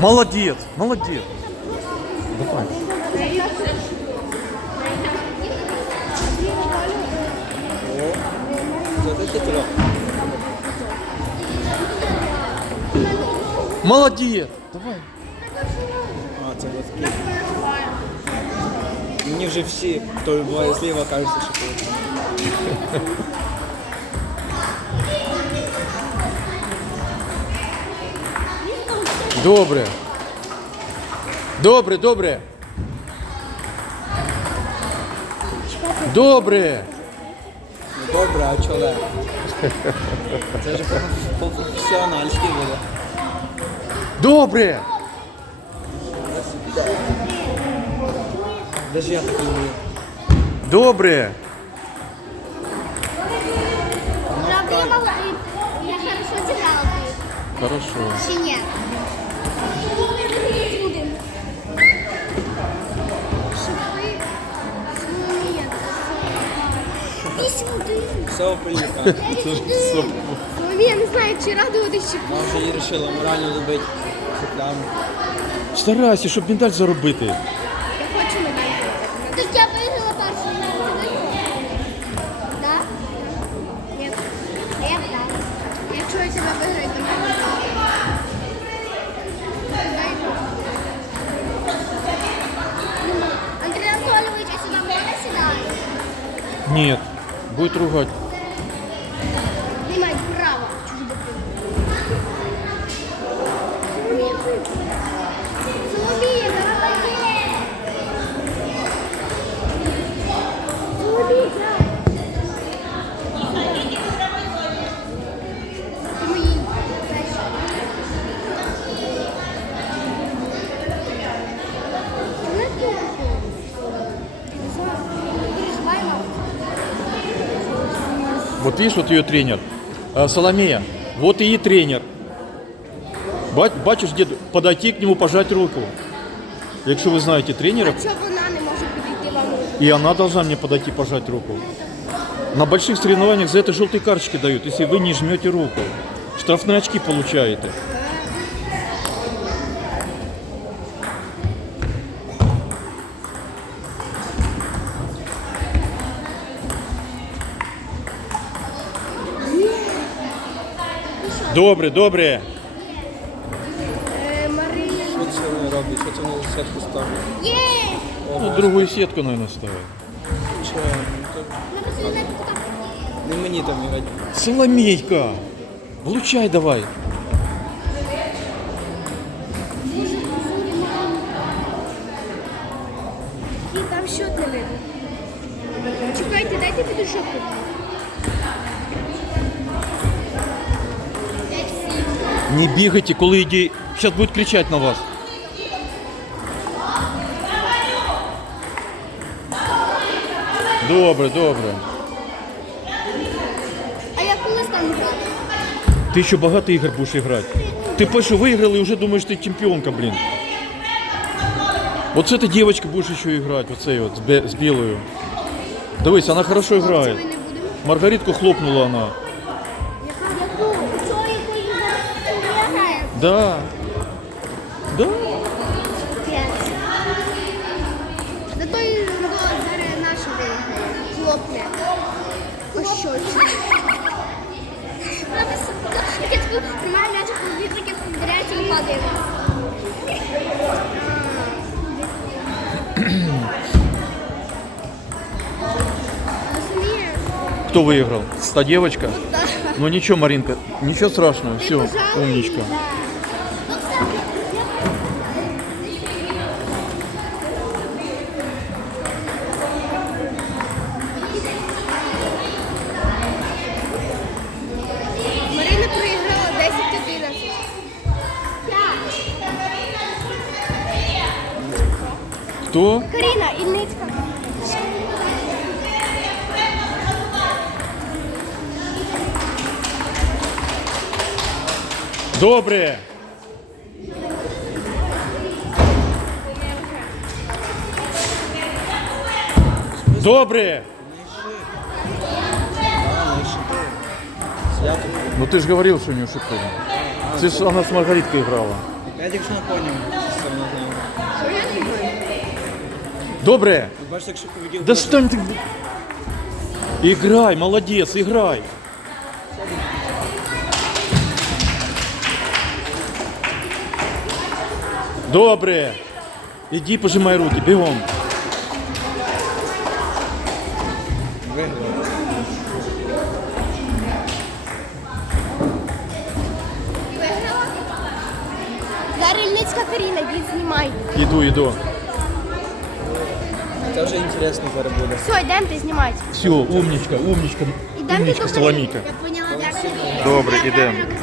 Молодец, молодец. Давай. Зато хитро. Молодец. Давай. А, це лотки. Мені вже всі, хто буває зліва, кажуть, що Добре. Добре, добре. Добре. Ну добре, а чоле? Це вже по- по-професіональськи буде. Добре. Де ж я такий буду? Добре. Я хорошо. Чи ні? Все поліка. Я не знаю, чи радувати чи Вона вже її вирішила морально шиплями. Старайся, щоб медаль заробити. Нет. Будет ругать. Не мають Вот видишь, вот ее тренер. А, Соломея, вот и тренер. Бать, бачиш, дід, подойти к нему, пожать руку. Якщо ви знаєте тренера, А чого вона не може підійти вам? и она должна мне подойти, пожать руку. На больших соревнованиях за это желтые карточки дают, если вы не жмете руку. Штрафные очки получаете. Добре, добре. Е, Марина. Що це вони роблять? Що це вони за сетку ставлять? Є! Ну, другую сетку, наверное, ставить. Що? Ну, то Надо сюди так. Не мені там грати. Соломейка, влучай давай. І там счет не видно. Чекайте, дайте піду шопку. Не бігайте, коли йде. Зараз будуть кричати на вас. Добре, добре. А я коли стану грати? Ти ще багато ігор будеш грати. Ти перше виграли і вже думаєш, ти чемпіонка, блін. Вот с этой девочкой будешь еще играть, вот цей вот, с, бе- с белую. Дивись, она хорошо Ми играет. не будемо. Маргаритку хлопнула она. Да. Да. П'ять. За той до зараз наша виграє. Хлопне. Ось що. Я таку тримаю м'яч, коли таке вдаряється і падає. Розумієш? Кто выиграл? Та девочка? Да. Ну ничего, Маринка, ничего страшного, все, Пожалуй, умничка. да. Марина проіграла 10-11. Кто? Каріна, Ільницька. Добре. Добре. А, не шипи. Свято. Ну ты же говорил, что у нее шипы. Ты же она с Маргариткой играла. Я тільки що не поняв, що вона знає. Добре. Бачите, якщо поведів... Да стань ты. Играй, молодец, играй. Добре. Иди пожимай руки, бегом. Виграв. Виграла? Зараз Ільницька Каріна, йди знімай. Иду, иду. Це вже інтересно зараз буде. Все, йдемо ти знімати. Все, умничка, умничка, Ідемо умничка, до Каріни. Соломійка. Я поняла, дякую. Добре, Я ідемо. правильно казала.